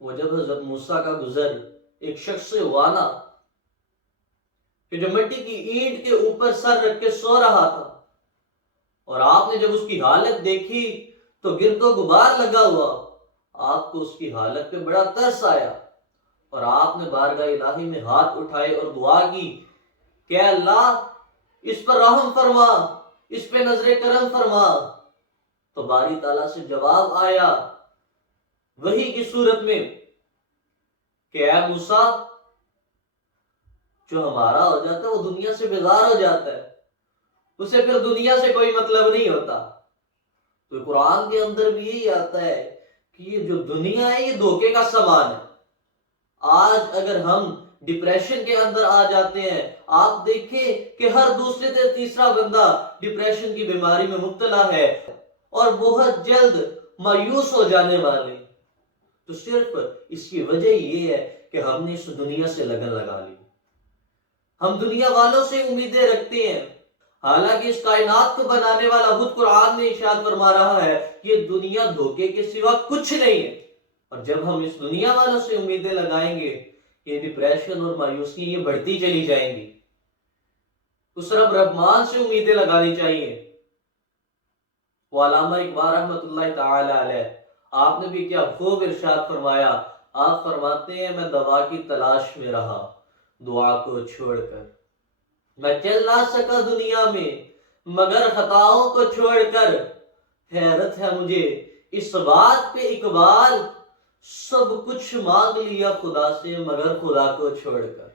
وہ جب حضرت موسیٰ کا گزر ایک شخص سے ہوا نا کہ جو مٹی کی اینٹ کے اوپر سر رکھ کے سو رہا تھا، اور آپ نے جب اس کی حالت دیکھی تو گرد و غبار لگا ہوا، آپ کو اس کی حالت پہ بڑا ترس آیا اور آپ نے بارگاہ الہی میں ہاتھ اٹھائے اور دعا کی کہ اللہ اس پر رحم فرما، اس پہ نظر کرم فرما۔ تو باری تعالیٰ سے جواب آیا وحی کی صورت میں کہ اے موسیٰ، جو ہمارا ہو جاتا ہے وہ دنیا سے بیزار ہو جاتا ہے، اسے پھر دنیا سے کوئی مطلب نہیں ہوتا۔ تو قرآن کے اندر بھی یہی آتا ہے کہ یہ جو دنیا ہے یہ دھوکے کا سامان ہے۔ آج اگر ہم ڈپریشن کے اندر آ جاتے ہیں، آپ دیکھیں کہ ہر دوسرے سے تیسرا بندہ ڈپریشن کی بیماری میں مبتلا ہے اور بہت جلد مایوس ہو جانے والے، تو صرف اس کی وجہ یہ ہے کہ ہم نے اس دنیا سے لگن لگا لی، ہم دنیا والوں سے امیدیں رکھتے ہیں، حالانکہ اس کائنات کو بنانے والا خود قرآن میں ارشاد فرما رہا ہے کہ یہ دنیا دھوکے کے سوا کچھ نہیں ہے۔ اور جب ہم اس دنیا والوں سے امیدیں لگائیں گے، یہ ڈپریشن اور مایوسی یہ بڑھتی چلی جائیں گی۔ اس رب رحمان سے امیدیں لگانی چاہیے۔ وہ علامہ اقبال رحمۃ اللہ تعالی علیہ، آپ نے بھی کیا خوب ارشاد فرمایا، آپ فرماتے ہیں میں دوا کی تلاش میں رہا دعا کو چھوڑ کر، میں چل نہ سکا دنیا میں مگر خطاؤں کو چھوڑ کر، حیرت ہے مجھے اس بات پہ اقبال، سب کچھ مانگ لیا خدا سے مگر خدا کو چھوڑ کر۔